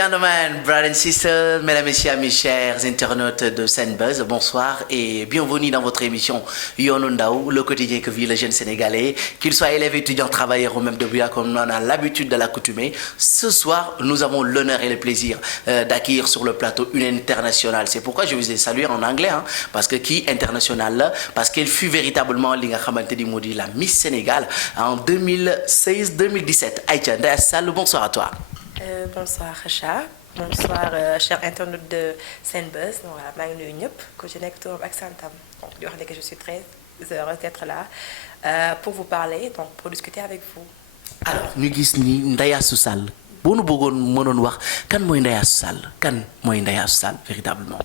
gentlemen, brothers and sisters, mesdames et messieurs, mes chers internautes de Senbuzz, bonsoir et bienvenue dans votre émission Yoonu Ndaw, le quotidien que vit le jeune Sénégalais, qu'il soit élève, étudiant, travailleur ou même débrouillard comme on a l'habitude de l'accoutumer. Ce soir, nous avons l'honneur et le plaisir d'accueillir sur le plateau une internationale. C'est pourquoi je vous ai salué en anglais, parce que qui internationale, parce qu'elle fut véritablement li nga xamante ni moo di la Miss Sénégal en 2016-2017. Aïcha Ndaya Sall, bonsoir à toi. Bonsoir Racha, bonsoir chers internautes de Senbuzz. Voilà, maa ngi nuyu ñëpp ku ci nekk turam ak santam. Donc di wax ne que je suis très heureuse d'être là pour vous parler, donc pour discuter avec vous. Alors ñu gis ni Ndaya Sall boo nu bëggoon mënoon wax kan mooy Ndaya Sall kan mooy Ndaya Sall véritablement.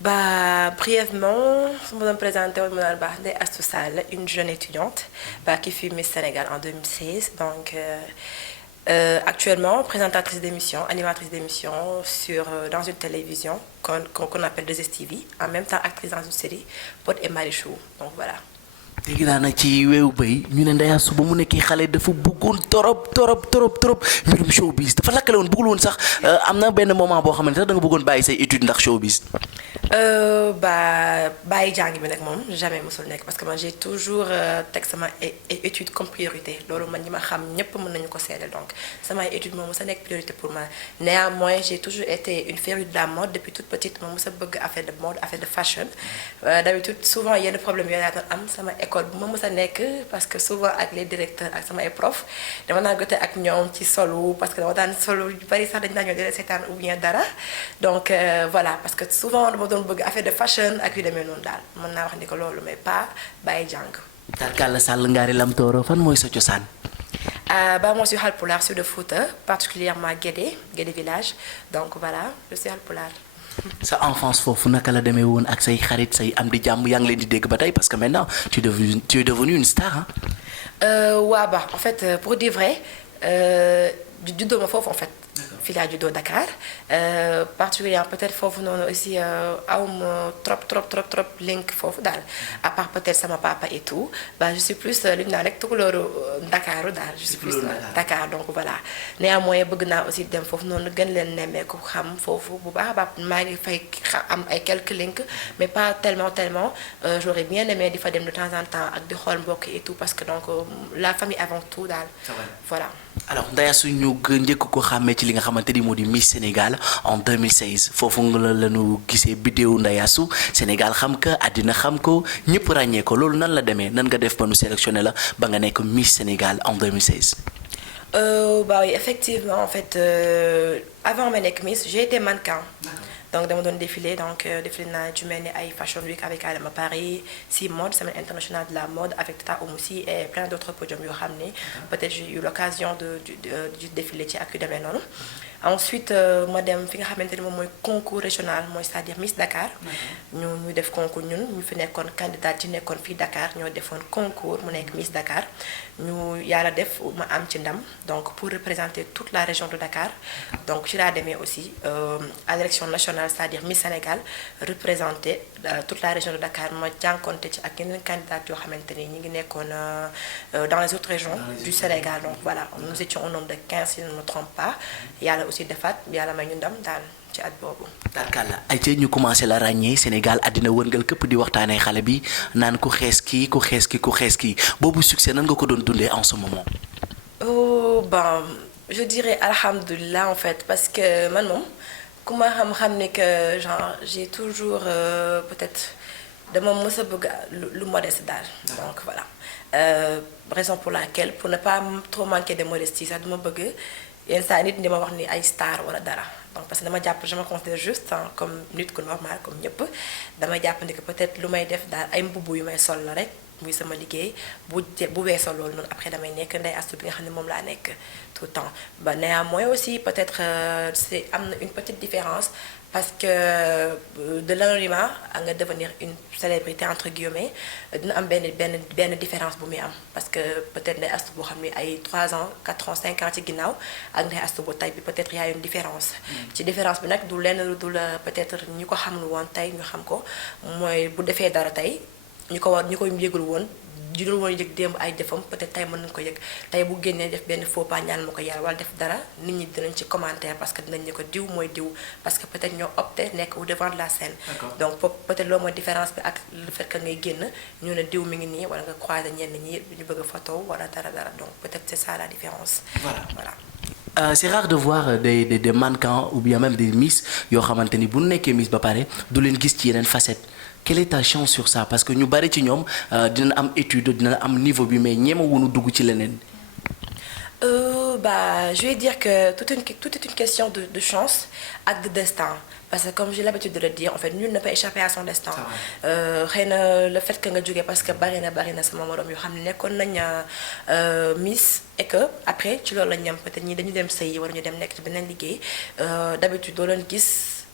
Bah, brièvement, je me présente Ndeye Astou Sall, une jeune étudiante qui fut Miss Sénégal en 2016. Donc, actuellement, présentatrice d'émission, animatrice d'émission dans une télévision qu'on appelle 2STV, en même temps actrice dans une série, Pod et Marichou. Donc voilà. dégg naa nag ci weewu bay ñu ne Ndaya Astou ba mu nekkee xale dafa bëggoon trop mbirum showbiz dafa lakkale woon bëggul woon sax am na benn moment boo xamante ne da nga bëggoon bàyyi say études ndax showbiz. Bah bàyyi jàng bi nag moom jamais mosul nekk parce que man j'ai toujours teg sama étude comme priorité loolu man ñi ma xam ñëpp mën nañu ko seede donc samay étude moom mos a nekk priorité pour moi. Néanmoins j'ai toujours été une férue de la mode depuis toute petite ma mos a bëgg affaire de mode affaire de fashion d'habitude souvent yenn problème yooyu laa doon am sama école bu ma mës a nekk parce que souvent ak les directeurs ak sama ay prof dama naan gote ak ñoom ci solo parce que dama daan solo yu bari sax dañu daan ñëw di seetaan ou bien dara donc voilà parce que souvent dama doon bëgg affaire de fashion ak yu demee noonu daal mën naa wax ni ko loolu mais pas bàyyi jàng. Tarkalla Sall ngaari lam tooro fan mooy sa cosaan. Bah moi je suis Halpulaar sur de Fouta particulièrement Guédé village donc voilà je suis Halpulaar. Sa enfance foofu naka la demee woon ak say xarit say am di jàmm yaa ngi leen di dégg ba tey parce que maintenant tu es devenu une star waaw bah en fait pour dire vrai juddoo ma foofu en fait. fii laa juddoo Dakar particulièrement peut-être foofu noonu aussi awma trop link foofu daal à part peut-être sama papa et tout bah je suis plus li ñu naan rek tukulóoru Dakaru daal je suis plus Dakar donc voilà néanmoins bëgg naa aussi dem foofu noonu gën leen nemmeeku xam foofu bu baax a baax maa ngi fay am ay quelques links mais pas tellement j'aurais bien aimé di fa dem de temps en temps ak di xool mbokk et tout parce que donc la famille avant tout daal voilà. Alors Ndaya Astou ñu njëkk ko xàmmee ci li nga xamante ni moo di Miss Sénégal en 2016 foofu nga la ñu gisee vidéo Ndaya Astou Sénégal xam ko àddina xam ko ñëpp ràññee ko loolu nan la demee nan nga def ba nu sélectionné la ba nga nekk Miss Sénégal en 2016. Bah oui effectivement en fait avant ma nekk Miss j'ai été mannequin. Donc dama doon défilé donc défilé naa ju mel ni ay Fashion Week avec Adama Paris si mode semaine internationale de la mode avec Tata Oumou et plein d'autres podiums yoo xam ne peut-être j'ai eu l'occasion de défiler ci ak yu demee noonu. Ensuite ma dem fi nga xamante ni moom mooy concours régional mooy c'est-à-dire Miss Dakar ñu def concours ñun ñu fi nekkoon candidat ci nekkoon fii Dakar ñoo defoon concours mu nekk Miss Dakar ñu yàlla def ma am ci ndam donc pour représenter toute la région de Dakar donc ci laa demee aussi à l'élection nationale c'est-à-dire Miss Sénégal représenter toute la région de Dakar ma jànkonte ci ak yeneen candidat yoo xamante ni ñi ngi nekkoon dans les autres régions du Sénégal donc voilà nous étions au nombre de 15 si je ne me trompe pas yàlla aussi defaat yàlla may ñu ndam daal ci at boobu. Tarkalla ay ca ñu commencé la ràññee Sénégal àddina wërngal këpp di waxtaanee xale bi naan ku xees kii boobu succès nan nga ko doon dundee en ce moment. Oh ben je dirais alhamdoulilah en fait parce que man moom ku ma xam ne que genre j'ai toujours peut-être dama mës a bëgg lu modeste daal. Donc voilà raison pour laquelle pour ne pas trop manquer de modestie sax dama bëgg. yenn saa nit ñi ma wax ni ay star wala dara donc parce que dama jàpp je me considère juste comme nit ku normal comme ñëpp dama jàpp ni que peut-être lu may def daal ay mbubb yu may sol la rek muy sama liggéey bu weesoo loolu noonu après damay nekk Ndeye Astou bi nga xam ne moom laa nekk tout le temps ba néanmoins aussi peut-être c'est am na une petite différence parce que de l'anonymat nga devenir une célébrité entre guillemets dina am benn différence bu muy am parce que peut-être Ndeye Astou boo xam ne ay 3 ans 4 ans 5 ans ci ginnaaw ak Ndeye Astou bu tey bi peut-être y a une différence ci différence bi nag du lenn du la peut-être ñi ko xamul woon tey ñu xam ko mooy bu defee dara tey ñi ko yëgul woon dul woon yëg démb ay jëfam peut-être tey mën nañu ko yëg tey bu génnee def benn faux pas ñaan ma ko yàlla wala def dara nit ñi dinañ ci commentaire parce que dinañ ne ko diw mooy diw parce que peut-être ñoo opté nekk au devant de la scène. donc peut-être loolu mooy différence bi ak le fait que ngay génn ñu ne diw mi ngi nii wala nga croiser ñenn ñi ñu bëgg a photo wala dara donc peut-être c'est ça la différence. voilà. C'est rare de voir des mannequins ou bien même des miss yoo xamante ni bu nekkee miss ba pare du leen gis ci yeneen facette. Quelle est ta chance sur ça parce que ñu bari ci ñoom dina am étude dina am niveau bi mais ñemewuñu dugg ci leneen. Je vais dire que tout est une question de chance et de destin. Parce que comme j'ai l'habitude de le dire, en fait, nul ne peut échapper à son destin. Le fait que nga jógee parce que bari na sama morom yoo xam ne nekkoon nañ miss et que après ci loolu la ñu am peut-être ñi dañu dem sëyi wala ñu dem nekk ci beneen liggéey d'habitude doo leen gis.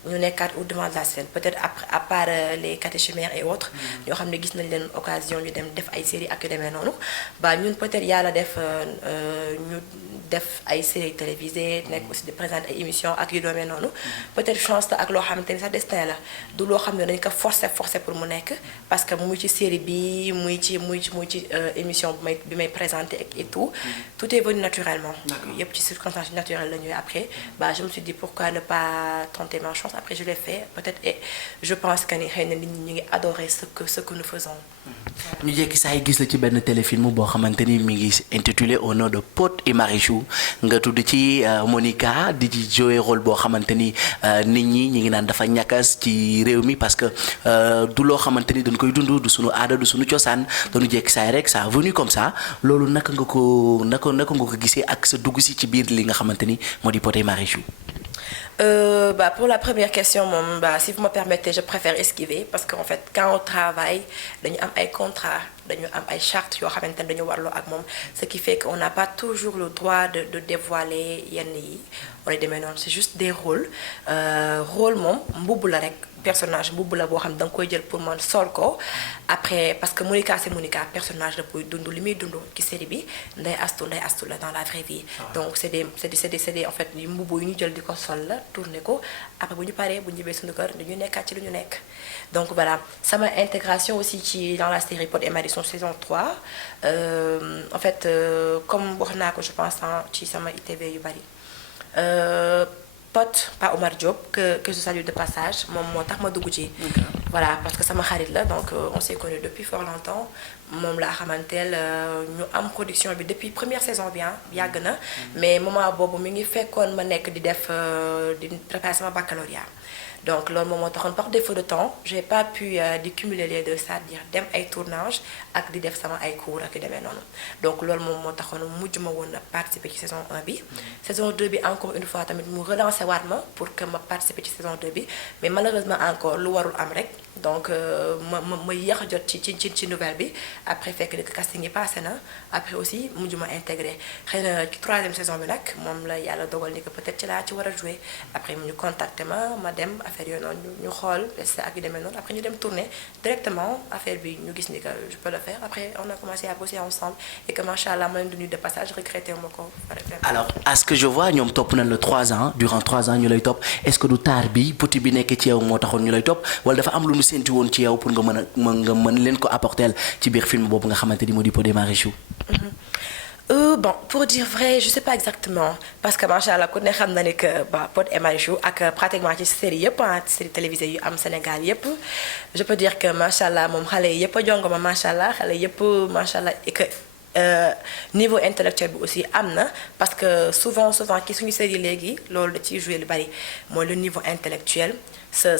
ñu nekkaat au devant de la scène peut-être après à part les catéchumènes et autres ñoo xam ne gis nañ leen occasion ñu dem def ay séries ak yu demee noonu ñun peut-être yàlla def ñu def ay séries télévisées nekk aussi di présenter ay émissions ak yu demee noonu peut-être chance la ak loo xamante ni sax destin la du loo xam ne dañ ko forcer pour mu nekk parce que muy ci série bi muy ci émission bi may présenter et tout est venu naturellement yëpp ci circonstances naturelles la ñuy après je me suis dit pourquoi ne pas tenter ma chance après je l'ai fait peut-être et je pense que ni xëy na nit ñi ñu ngi adorer ce que nous faisons. ñu jekki saa yi gis la ci benn téléfilm boo xamante ni mi ngi intitulé au nom de Pod et Marichou nga tudd ci Monica di ci jouer rôle boo xamante ni nit ñi ñu ngi naan dafa ñàkkas ci réew mi parce que du loo xamante ni dañ koy dund du suñu aada du suñu cosaan dañu jekki saa yi rek ça venu comme ça loolu naka nga ko gisee ak sa dugg si ci biir li nga xamante ni moo di Pod et Marichou. Pour la première question, si vous me permettez, je préfère esquiver parce qu'en fait, quand on travaille, nous avons un contrat, nous avons une charte, ce qui fait qu'on n'a pas toujours le droit de dévoiler yenn. C'est juste des rôles. Rôle, personnage boobu la boo xam da nga koy jël pour man sol ko après parce que Monica c'est Monica personnage la buy dund li muy dund ci série bi Ndeye Astou la dans la vraie vie donc c'est des en fait yu mbubu yu ñu jël di ko sol la tourné ko après bu ñu paree bu ñu ñibbee suñu kër dañuy nekkaat ci lu ñu nekk donc voilà sama intégration aussi ci dans la série Pod et Marichou saison 3 en fait comme wax naa ko je pense ci sama ITV yu bari Pod pas Omar Diop que je salue de passage moom moo tax ma dugg ci voilà parce que sama xarit la donc on s'est connus depuis fort longtemps moom laa xamanteel ñu am production bi depuis première saison bi yàgg na mais moment boobu mi ngi fekkoon ma nekk di préparer sama baccalauréat donc loolu moom moo taxoon par défaut de temps j'ai pas pu di cumuler les deux c'est-à-dire dem ay tournage ak di def sama ay cours ak yu demee noonu donc loolu moom moo taxoon mujj ma woon a participer ci saison 1 bi saison 2 bi encore une fois tamit mu relancer waat ma pour que ma participer ci saison 2 bi mais malheureusement encore lu warul am rek donc ma yéex a jot ci nouvelle bi après fekk ni casting yi passé na après aussi mujj ma intégré xëy na ci 3e saison bi nag moom la yàlla dogal ni que peut-être ci laa ci war a jouer après mu ñu contacté ma dem affaire yooyu noonu ñu xool ak yu demee noonu après ñu dem tourner directement affaire bi ñu gis ni que je peux le faire après on a commencé à bosser ensemble et que machallah ma leen di nuyu de passage regretté ma ko. alors à ce que je vois ñoom topp nañ la 3 ans durant 3 ans ñu lay topp est-ce que du taar bi petit bi nekk ci yow moo taxoon ñu lay topp wala dafa am lu ñu séntu woon ci yow pour nga mën leen ko apporter ci biir film boobu nga xamante ni moo di Pod et Marichou. Pour dire vrai je sais pas exactement parce que machallah ku ne xam na ni que Pod et Marichou ak pratiquement ci série yëpp série télévisée yu am Sénégal yëpp je peux dire que machallah moom xale yi yëpp a jongoma machallah xale yëpp machallah et que niveau intellectuel bi aussi am na parce que souvent ki suñu série léegi loolu da ciy jouer lu bari mooy le niveau intellectuel sa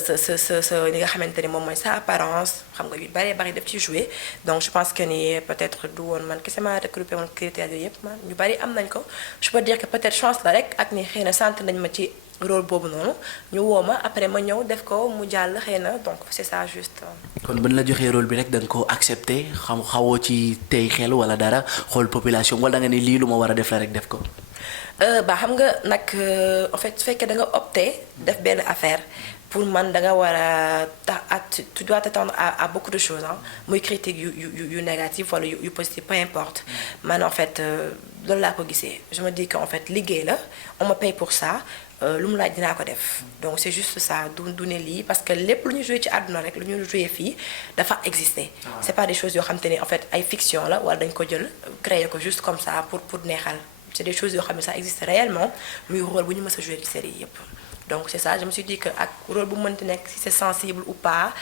li nga xamante ni moom mooy sa apparence xam nga yu bari daf ci jouer donc je pense que ni peut-être du woon man kese maa regroupé woon critères yooyu yëpp man ñu bari am nañ ko je peux dire que peut-être chance la rek ak ni xëy na sant nañ ma ci rôle boobu noonu ñu woo ma après ma ñëw def ko mu jàll xëy na donc c'est ça juste. kon bu ñu la joxee rôle bi rek da nga ko accepter xawoo ci tey xel wala dara xool population wala da nga ne lii lu ma war a def la rek def ko. xam nga nag en fait su fekkee da nga opté def benn affaire. Pour man da nga war a tu dois t'attendre à beaucoup de choses muy critique yu négative wala yu positive peu importe man en fait loolu laa ko gisee je me dis que en fait liggéey la on me paye pour ça lu mu laaj dinaa ko def donc c'est juste ça du ne lii parce que lépp lu ñu joué ci àdduna rek lu ñu joué fii dafa exister c'est pas des choses yoo xam te ne en fait ay fiction la wala dañ ko jël créer ko juste comme ça pour neexal c'est des choses yoo xam ne ça existe réellement muy rôle bu ñu mës a joué ci série yépp donc c'est ça je me suis dit que ak rôle bu mënti nekk si c'est sensible ou pas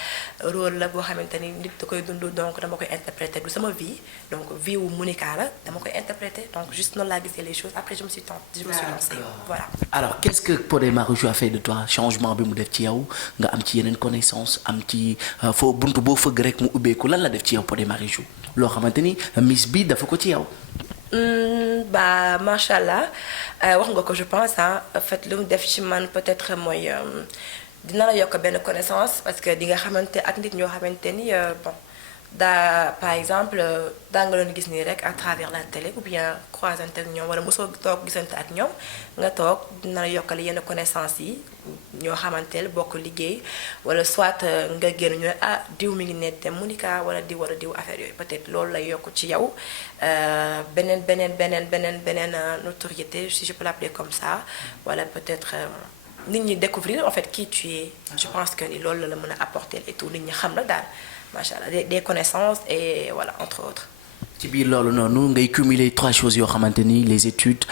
rôle la boo xamante ni nit da koy dund donc dama koy interpréter du sama vie donc vie wu Monica la dama koy interpréter donc juste noonu laa gisee les choses après je me suis lancée voilà. alors qu'est-ce que Pod et Marichou a fait de toi changement bi mu def ci yow nga am ci yeneen connaissance am ci foo buntu boo fëgg rek mu ubbeeku lan la def ci yow Pod et Marichou loo xamante ni Miss bi dafa ko ci yow. Bah machallah wax nga ko je pense en fait lu mu def ci man peut-être mooy dina la yokk benn connaissance parce que di nga xamante ak nit ñoo xamante ni bon daa par exemple daa nga doon gis nii rek à travers la télé ou bien croisante ak ñoom wala mosoo toog gisante ak ñoom nga toog dina la yokkal yenn connaissance yi ñoo xamanteel bokk liggéey wala soit nga génn ñu ne ah diw mi ngi ne dem Monica wala diw affaire yooyu peut-être loolu lay yokk ci yow beneen notoriété si je peux l'appeler comme ça wala peut-être nit ñi découvrir en fait qui tu es je pense que ni loolu la mën a apporter et tout nit ñi xam la daal machallah des connaissances et voilà entre autres. ci biir loolu noonu ngay cumuler trois choses yoo xamante ni les études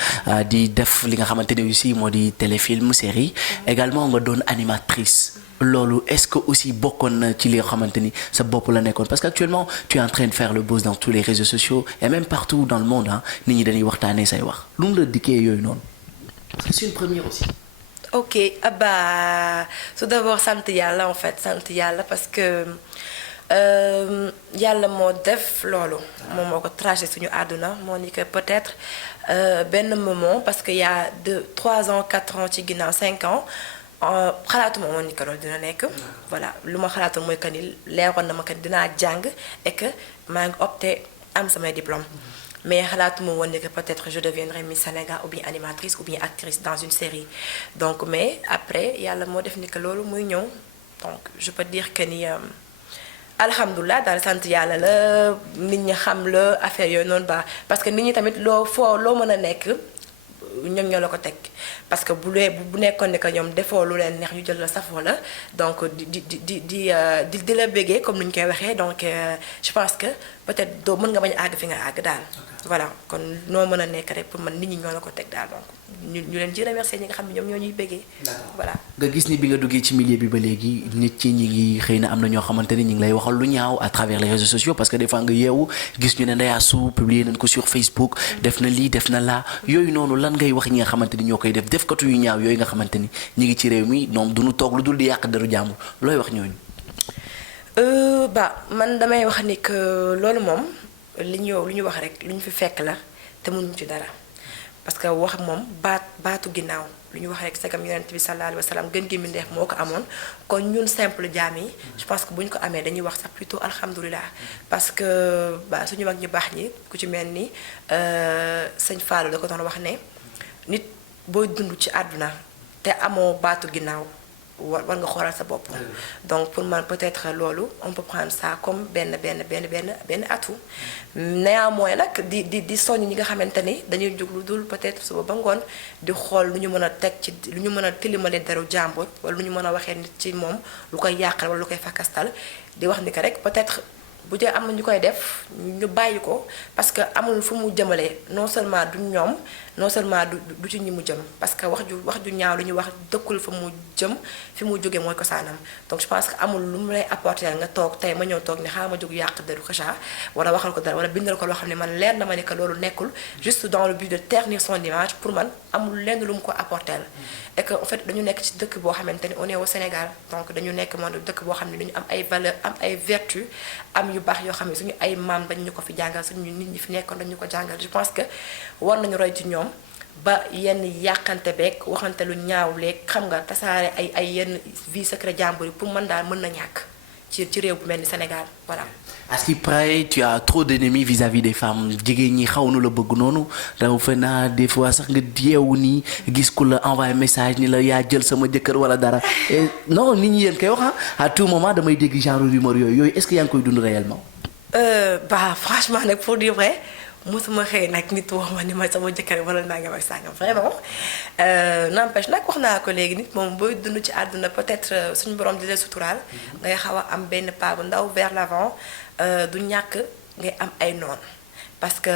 di def li nga xamante ni aussi moo di téléfilm série également nga doon animatrice loolu est-ce que aussi bokkoon na ci li nga xamante ni sa bopp la nekkoon parce que actuellement tu es en train de faire le buzz dans tous les réseaux sociaux et même partout dans le monde nit ñi dañuy waxtaanee say wax lu mu la dikkee yooyu noonu parce que c'est une première aussi. ok bah tout d'abord sant yàlla en fait sant yàlla parce que. yàlla moo def loolu moom moo ko tracé suñu àdduna moo ni que peut-être benn moment parce que y a 3 ans 4 ans ci ginnaaw 5 ans xalaatuma woon ni que loolu dina nekk voilà lu ma xalaatoon mooy que ni leeroon na ma que dinaa jàng et que maa ngi opté am samay diplôme mais xalaatuma woon ni que peut-être je deviendrai Miss Sénégal ou bien animatrice ou bien actrice dans une série donc mais après yàlla moo def ni que loolu muy ñëw donc je peux dire que ni alhamdulilah daal sant yàlla la nit ñi xam la affaire yooyu noonu ba parce que nit ñi tamit loo mën a nekk ñoom ñoo la ko teg parce que bu nekkoon ne que ñoom defoo lu leen neex ñu jël la safoo la donc di la béggee comme ni ñu koy waxee donc je pense que peut-être doo mën nga bañ a àgg fi nga àgg daal voilà kon noo mën a nekk rek pour man nit ñi ñoo la ko teg daal donc ñu leen ci remercier ñi nga xam ne ñoom ñoo ñuy béggee voilà. nga gis ni bi nga duggee ci milieu bi ba léegi nit ci ñi ngi xëy na am na ñoo xamante ni ñi ngi lay waxal lu ñaaw à travers les réseaux sociaux parce que des fois nga yeewu gis ñu ne Ndeya Su publier nañ ko sur Facebook def na lii def na laa yooyu noonu lan ngay wax ñi nga xamante ni ñoo koy def katu yu ñaaw yooyu nga xamante ni ñi ngi ci réew mi ñoom duñu toog lu dul di yàq deru jàmbur looy wax ñooñu. Bah man damay wax ni que loolu moom li ñu wax rek lu ñu fi fekk la te mënuñu ci dara parce que wax moom baatu ginnaaw lu ñu wax rek sagam yonent bi sallallahu alayhi wa sallam gën gi mi ndeex moo ko amoon kon ñun simple jaam yi je pense que bu ñu ko amee dañuy wax sax plutôt alhamdulilah parce que ba suñu mag ñu baax ñi ku ci mel ni sëñ Fallou da ko doon wax ne nit booy dund ci àdduna te amoo baatu ginnaaw war nga xoolal sa bopp donc pour man peut-être loolu on peut prendre ça comme benn atout néanmoins nag di soññ ñi nga xamante ni dañuy jóg lu dul peut-être suba ba ngoon di xool lu ñu mën a teg ci lu ñu mën a tilimale deru jàmbur wala lu ñu mën a waxee nit ci moom lu koy yàqal wala lu koy fakastal di wax ni que rek peut-être bu dee am na ñu koy def ñu bàyyi ko parce que amul fu mu jëmalee non seulement du ñoom non seulement du ci ñi mu jëm parce que wax ju ñaaw lu ñu wax dëkkul fa mu jëm fi mu jógee mooy kosaanam donc je pense que amul lu mu lay apporter nga toog tey ma ñëw toog ni xaaral ma jóg yàq deru Kheucha wala waxal ko dara wala bindal ko loo xam ne man leer na ma ne que loolu nekkul juste dans le but de ternir son image pour man amul lenn lu mu ko apporter et que en fait dañu nekk ci dëkk boo xamante ni on est au Sénégal donc dañu nekk monde dëkk boo xam ne dañu am ay valeurs am ay vertus am yu baax yoo xam ne suñu ay maam dañu ñu ko fi jàngal suñu nit ñi fi nekkoon dañu ko jàngal je pense que war nañu roy ci ñoom ba yenn yàqante beeg waxante lu ñaaw leeg xam nga tasaare ay yenn vie secret jàmbur yi pour mën daal mën na ñàkk ci réew bu mel ni Sénégal voilà. à ce qui paraît tu as trop d'ennemis vis-à-vis des femmes jigéen ñi xaw nu la bëgg noonu dafa fe naa des fois sax nga yeewu nii gis ku la envoyé message ni la yaa jël sama jëkkër wala dara et non nit ñi yéen koy wax à tout moment damay dégg genre rumeur yooyu est-ce que yaa ngi koy dund réellement. Bah franchement nag pour dire vrai mosuma xëy nag nit wax ma ni ma sama jëkkër wala nangam ak sangam vraiment n'empêche nag wax naa ko léegi nit moom booy dund ci àdduna peut-être suñu borom di la suturaal ngay xaw a am benn pas bu ndaw vers l'avant du ñàkk ngay am ay noon parce que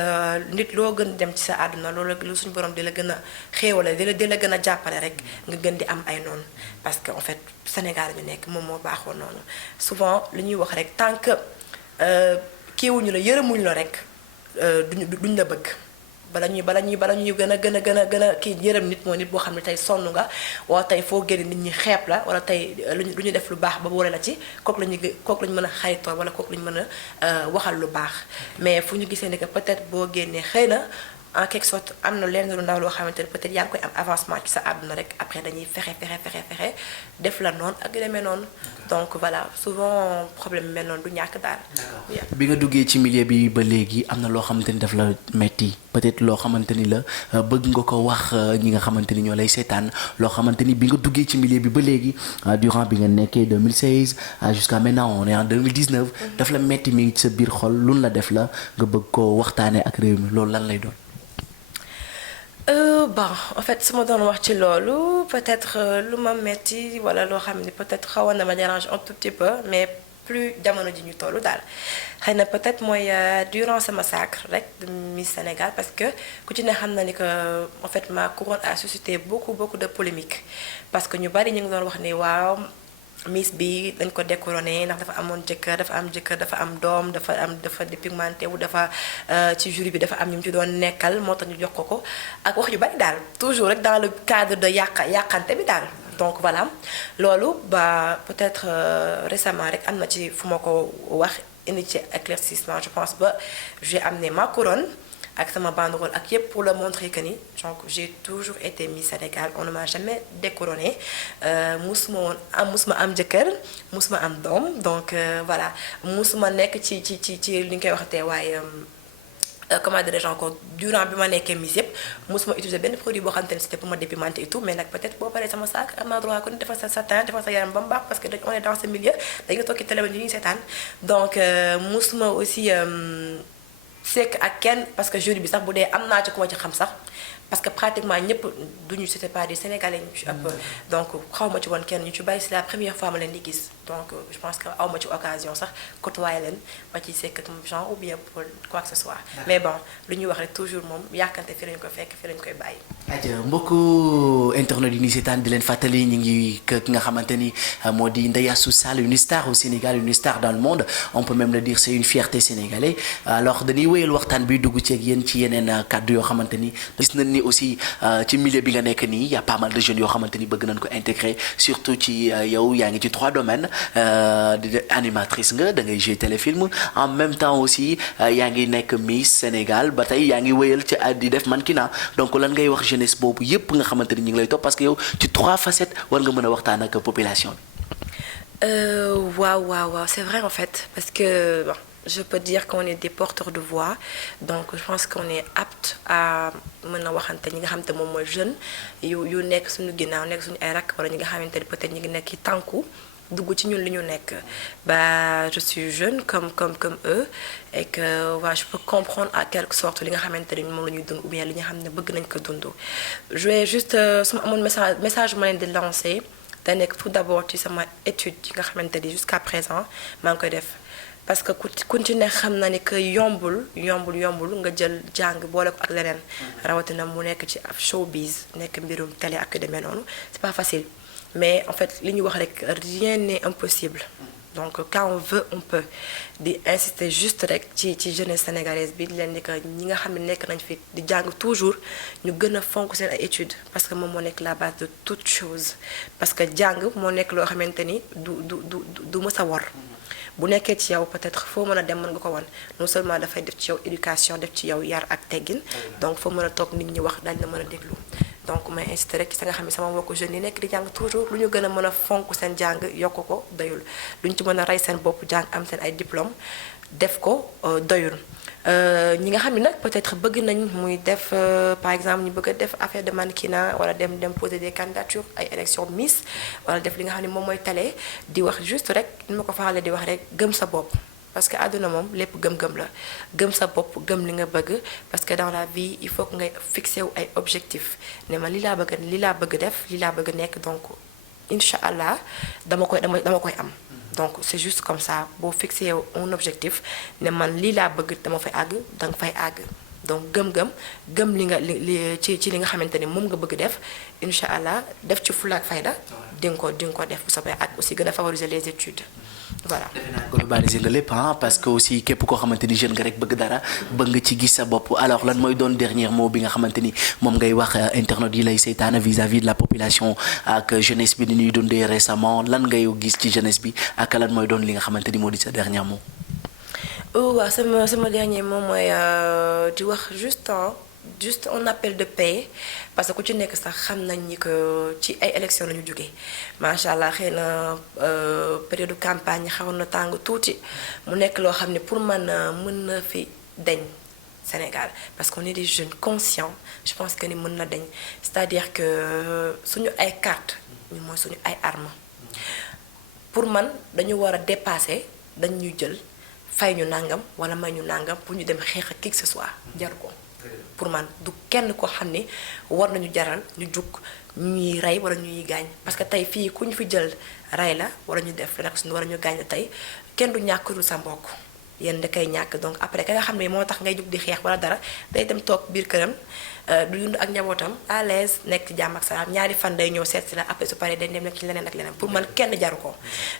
nit loo gën dem ci sa àdduna loolu lu suñu borom di la gën a xéewale di la gën a jàppale rek nga gën di am ay noonu parce que en fait Sénégal ñu nekk moom moo baaxoo noonu souvent li ñuy wax rek tant que kiiwuñu la yërëmuñu la rek duñ la bëgg bala ñuy gën a kii yërëm nit moo nit boo xam ne tey sonn nga wala tey foo génne nit ñi xeeb la wala tey lu ñu def lu baax ba boole la ci kooku lañu mën a xaritoo wala kooku lañu mën a waxal lu baax mais fu ñu gisee ne que peut-être boo génnee xëy na en quelque sorte am na lenn lu ndaw loo xamante ne peut-être yaa ngi koy am avancement ci sa àdduna rek après dañuy fexe def la noonu ak demee noonu donc voilà souvent problème mel noonu du ñàkk daal. bi nga duggee ci milieu bi ba léegi am na loo xamante ni daf la metti peut-être loo xamante ni la bëgg nga ko wax ñi nga xamante ni ñoo lay seetaan loo xamante ni bi nga duggee ci milieu bi ba léegi durant bi nga nekkee 2016 jusqu'à maintenant on est en 2019 daf la metti mi ngi ci sa biir xol lu la def la nga bëgg koo waxtaanee ak réew mi loolu lan lay doon. Bon en fait su ma doon wax ci loolu peut-être lu ma metti wala loo xam ne peut-être xawoon na ma dérange un tout petit peu mais plus jamono ji ñu tollu daal xëy na peut-être mooy durant sama sacre rek de Miss Sénégal parce que ku ci ne xam na ni que en fait ma couronne a suscité beaucoup de polémiques parce que ñu bari ñu ngi doon wax ni waaw Miss bi dañ ko décoroné ndax dafa amoon jëkkër dafa am doom dafa dépigmenté wu dafa ci jury bi dafa am ñu mu ci doon nekkal moo tax ñu jox ko ak wax yu bari daal toujours rek dans le cadre de yàqante bi daal donc voilà loolu ba peut-être récemment rek am na ci fu ma ko wax indi ci éclaircissement je pense ba j'ai amené ma couronne ak sama banderole ak yépp pour le montrer que ni donc j'ai toujours été Miss Sénégal on ne m'a jamais découronnée musuma am jëkkër musuma am doom donc voilà musuma nekk ci li ñu koy waxatee waaye comment dirais-je encore durant bi ma nekkee Miss yépp musuma utiliser benn produit boo xamante ne c'était pour ma dépigmenter et tout mais nag peut-être boo paree sama sac am naa droit ko ni defal sa teint defal sa yaram ba mu baax parce que on est dans ce milieu dañu toog ci télé bi ñuy seetaan donc musuma aussi sekk ak kenn parce que jury bi sax bu dee am naa ci ku ma ci xam sax parce que pratiquement ñëpp duñu c'était pas des Sénégalais ñu ci ëpp donc xaw ma ci woon kenn ñu ci bàyyi c'est la première fois ma leen di gis donc je pense que aw ma ci occasion sax côtoyer leen ba ci sekk ak genre ou bien pour quoi que ce soit mais bon lu ñuy wax rek toujours moom yàkkante fi lañu ko fekk fi lañu koy bàyyi. aja mbokku internet yi ni seetaan di leen fàttali ñu ngi ki nga xamante ni moo di Ndeye Astou Sall une star au Sénégal une star dans le monde on peut même le dire c'est une fierté sénégalaise alors dañuy wéyal waxtaan bi dugg ci ak yéen ci yeneen kàddu yoo xamante ni gis nañ ni aussi ci milieu bi nga nekk nii y a pas mal de jeunes yoo xamante ni bëgg nañ ko intégrer surtout ci yow yaa ngi ci 3 domaines animatrice nga da ngay jouer téléfilm en même temps aussi yaa ngi nekk Miss Sénégal ba tey yaa ngi wéyal ci di def mannequinat donc lan ngay wax jeunesse boobu yépp nga xamante ni ñu ngi lay topp parce que yow ci 3 facettes war nga mën a waxtaan ak population bi. waaw c'est vrai en fait parce que bon, je peux dire qu'on est des porteurs de voix donc je pense qu'on est apte à mën a waxante ñi nga xamante moom mooy jeune yu nekk suñu ginnaaw nekk suñu ay rakk wala ñi nga xamante ni peut-être ñi ngi nekk ci tànku dugg ci ñun li ñu nekk bah je suis jeune comme eux et que voilà je peux comprendre à quelque sorte li nga xamante ni moom la ñuy dund ou bien li nga xam ne bëgg nañ ko dund je vais juste su ma amoon message ma leen di lancer da nekk tout d'abord ci sama étude yi nga xamante ni jusqu'à présent maa ngi koy def parce que ku ci ne xam na ni que yombul nga jël jàng boole ko ak leneen rawatina mu nekk ci showbiz nekk mbirum télé ak demee noonu c'est pas facile mais en fait li ñu wax rek rien n'est impossible donc quand on veut on peut di insister juste rek ci jeunesse sénégalaise bi di leen di que ñi nga xam ne nekk nañ fi di jàng toujours ñu gën a fonk seen ay études parce que moom moo nekk la base de toute chose parce que jàng moo nekk loo xamante ni du mës a war bu nekkee ci yow peut-être foo mën a dem mën nga ko wan non seulement dafay def ci yow éducation def ci yow yar ak teggin donc foo mën a toog nit ñi wax dañ la mën a déglu donc may incité rek ci sa nga xam ne sama mbokku jeunes yi nekk di jàng toujours lu ñu gën a mën a fonk seen jàng yokk ko doyul lu ñu ci mën a rey seen bopp jàng am seen ay diplôme def ko doyul ñi nga xam ne nag peut-être bëgg nañ muy def par exemple ñu bëgg a def affaire de mannequinat wala dem poser des candidatures ay élections Miss wala def li nga xam ne moom mooy télé di wax juste rek ni ma ko faxale di wax rek gëm sa bopp parce que àdduna moom lépp gëm-gëm la gëm sa bopp gëm li nga bëgg parce que dans la vie il faut que ngay fixé wu ay objectifs ne ma li laa bëgg def li laa bëgg nekk donc incha allah dama koy am. donc c'est juste comme ça boo fixé un objectif ne man lii laa bëgg dama fay àgg danga fay àgg donc gëm li nga ci li nga xamante ni moom nga bëgg def incha allah def ci fulla ak fayda di nga ko def bu soobee ak aussi gën a favoriser les études voilà. defe naa globaliser nga lépp parce que aussi képp koo xamante ni jeune nga rek bëgg dara bëgg nga ci gis sa bopp alors lan mooy doon dernier mot bi nga xamante ni moom ngay wax internautes yi lay seytaane vis-à-vis de la population ak jeunesse bi ni ñuy dundee récemment lan ngay gis ci jeunesse bi ak lan mooy doon li nga xamante ni moo di sa dernier mot. waaw sama dernier mot mooy di wax juste un appel de paix parce que ku ci nekk sax xam nañ ni que ci ay élections la ñu jógee macha allah xëy na période campagne xawoon na tàng tuuti mu nekk loo xam ne pour man mën na fi dañ Sénégal parce qu'on est des jeunes conscients je pense que ni mën na dañ c'est-à-dire que suñu ay carte ñu mooy suñu ay armes pour man dañu war a dépasser dañ ñuy jël fay ñu nangam wala may ñu nangam pour ñu dem xeex ak qui que ce soit jaru ko pour man du kenn koo xam ne war nañu jaral ñu jug ñuy rey wala ñuy gaañ parce que tey fii ku ñu fi jël rey la wala ñu def nag suñu war a ñu gaañ la tey kenn du ñàkk dul sa mbokk yéen da koy ñàkk donc après ka nga xam ne moo tax ngay jug di xeex wala dara day dem toog biir këram du dund ak njabootam à l'aise nekk ci jàmm ak salaam ñaari fan day ñëw seet si la après su paree dañ dem nekk ci leneen ak leneen pour man kenn jaru ko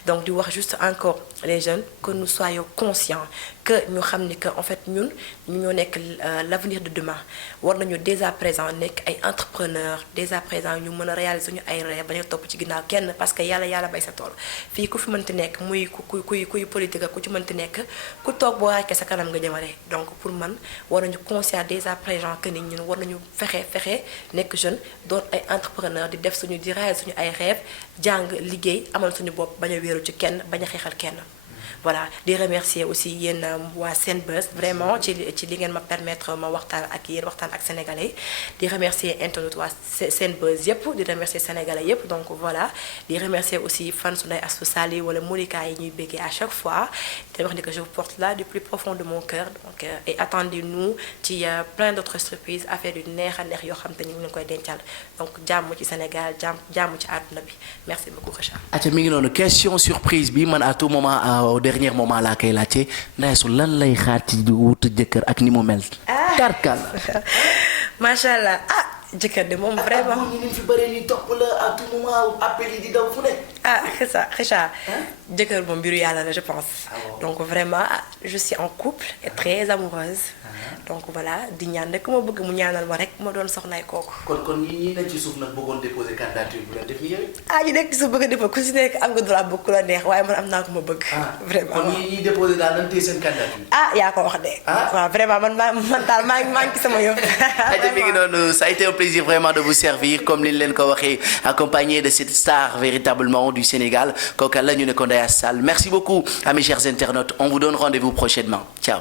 donc di wax juste encore les jeunes que nous soyons conscients que ñu xam ni que en fait ñun ñu ñoo nekk l'avenir de demain war nañu dès à présent nekk ay entrepreneurs dès à présent ñu mën a réaliser suñu ay rêve bañ a topp ci ginnaaw kenn parce que yàlla bay sa tool fii ku fi mënti nekk muy kuy politique ku ci mënti nekk ku toog boo raakee sa kanam nga jëmale donc pour man war nañu conscient dès à présent que ni ñun war nañu fexe nekk jeune doon ay entrepreneur di def suñu di réaliser suñu ay rêve jàng liggéey amal suñu bopp bañ a wéeru ci kenn bañ a xeexal kenn voilà di remercier aussi yéen waa Senbuzz vraiment ci li ngeen ma permettre ma waxtaan ak yéen waxtaan ak sénégalais di remercier internautes waa Senbuzz yëpp di remercier sénégalais yëpp donc voilà di remercier aussi fan su Ndeye Astou Sall wala Monica yi ñuy béggee à chaque fois di wax ni que je vous porte là du plus profond de mon cœur donc et attendez-nous ci plein d'autres surprises affaire yu neex a neex yoo xam te ñu ngi koy dencal donc jàmm ci Sénégal jàmm ci àdduna bi merci beaucoup Kheucha. aca mi ngi noonu question surprise bi man à tout moment dernier moment laa koy laajte Ndeye Astou lan lay xaar ci wut jëkkër ak ni mu mel. karkal macha allah jëkkër de moom vraiment ñu fi bëri ni topp la à tout moment appel yi di daw fu ne. Kheucha jëkkër moom mbiru yàlla la je pense. donc vraiment je suis en couple et très amoureuse. donc voilà di ñaan rek ku ma bëgg mu ñaanal ma rek ma doon soxnaay kooku. kon ñi nekk ci suuf nag bëggoon déposer candidature bu leen def ni yow. ñi nekk ci suuf bëgg a déposer ku si nekk am nga droit bëgg ku la neex waaye man am naa ko ma bëgg. vraiment kon ñi déposer daal nañ téye seen candidature. yaa ko wax de. waaw vraiment man daal maa ngi sama yoon. mi ngi noonu ça a été un plaisir vraiment de vous servir comme li leen ko waxee accompagné de cette star véritablement du Sénégal kooku la ñu ne ko Ndeye Astou Sall merci beaucoup à mes chers internautes on vous donne rendez-vous prochainement ciao.